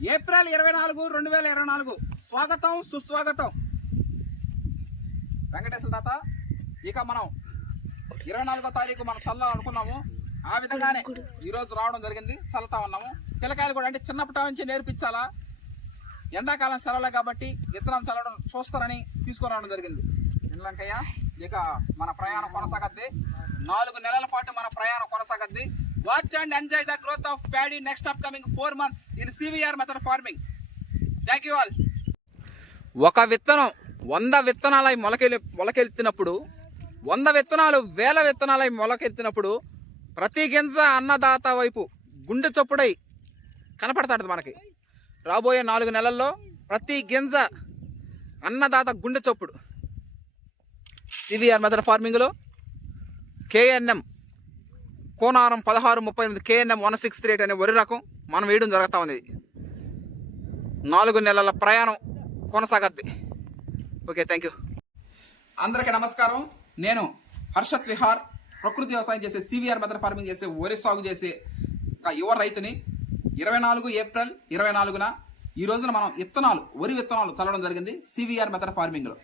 April 24, 2024 స్వాగతం సుస్వాగతం. వెంకటేశ్వర తాత, ఇక మనం 24వ తారీఖు మనం చల్లాలనుకున్నాము. ఆ విధంగానే ఈరోజు రావడం జరిగింది. చల్లుతా ఉన్నాము. పిల్లకాయలు కూడా అంటే చిన్నప్పటి నుంచి నేర్పించాలా, ఎండాకాలం సెలవులే కాబట్టి విత్తనాలు చల్లడం చూస్తారని తీసుకురావడం జరిగింది. ఇండ్లంకయ్య, ఇక మన ప్రయాణం కొనసాగద్ది. 4 నెలల పాటు మన ప్రయాణం కొనసాగద్ది. Watch and enjoy the growth of paddy next upcoming 4 months in CVR method farming. Thank you all. ఒక విత్తనం 100 విత్తనాలై మొలకెత్తినప్పుడు, 100 విత్తనాలు 1000 విత్తనాలై మొలకెత్తినప్పుడు ప్రతి గింజ అన్నదాత వైపు గుండె చప్పుడై కనపడతాడు మనకి. రాబోయే 4 నెలల్లో ప్రతి గింజ అన్నదాత గుండె చప్పుడు. సివిఆర్ మెథడ్ ఫార్మింగ్లో KNM కోనారం 1638 KNM 168 అనే వరి రకం మనం వేయడం జరుగుతూ ఉంది. 4 నెలల ప్రయాణం కొనసాగద్ది. Okay, thank you. అందరికీ నమస్కారం. నేను హర్షత్ విహార్, ప్రకృతి వ్యవసాయం చేసే సివిఆర్ మెథడ్ ఫార్మింగ్ చేసే వరి సాగు చేసే ఒక యువ రైతుని. 24 ఏప్రిల్ 2024 ఈ రోజున మనం వరి విత్తనాలు చల్లడం జరిగింది సివిఆర్ మెథడ్ ఫార్మింగ్లో.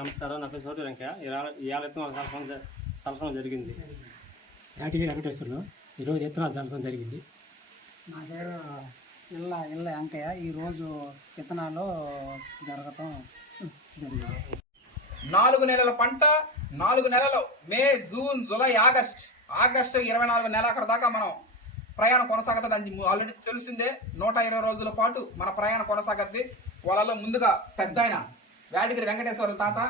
నమస్కారం, నా పేరు సోటి వెంకయ్య. ఇవాళ విత్తనాలు చల్లడం జరిగింది. యాటికి వెంకటేశ్వర్లు ఈరోజు విత్తనాలు చల్లడం జరిగింది. నా పేరు ఇళ్ళ వెంకయ్య. ఈరోజు విత్తనాలు జరగటం జరిగింది. 4 నెలల పంట, 4 నెలలు మే, జూన్, జూలై, ఆగస్టు 24 నెల అక్కడ దాకా మనం ప్రయాణం కొనసాగుతుంది. అని ఆల్రెడీ తెలిసిందే. 120 రోజుల పాటు మన ప్రయాణం కొనసాగద్ది. వాళ్ళలో ముందుగా పెద్ద ఆయన యాడిగిరి వెంకటేశ్వర తాత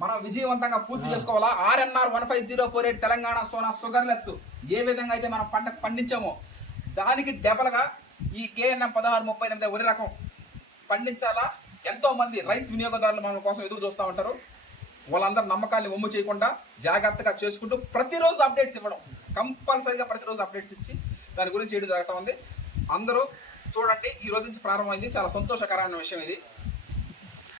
మనం విజయవంతంగా పూర్తి చేసుకోవాలా. RNR 15048 తెలంగాణ సోనా షుగర్లెస్ ఏ విధంగా అయితే మనం పంట పండించామో దానికి డబల్గా ఈ KNM 1638 వరి రకం పండించాలా. ఎంతో మంది రైస్ వినియోగదారులు మన కోసం ఎదురు చూస్తూ ఉంటారు. వాళ్ళందరూ నమ్మకాన్ని వమ్ము చేయకుండా జాగ్రత్తగా చేసుకుంటూ ప్రతిరోజు అప్డేట్స్ ఇవ్వడం, కంపల్సరీగా ప్రతిరోజు అప్డేట్స్ ఇచ్చి దాని గురించి చేయడం జరుగుతూ ఉంది. అందరూ చూడండి, ఈ రోజు నుంచి ప్రారంభమైంది. చాలా సంతోషకరమైన విషయం ఇది.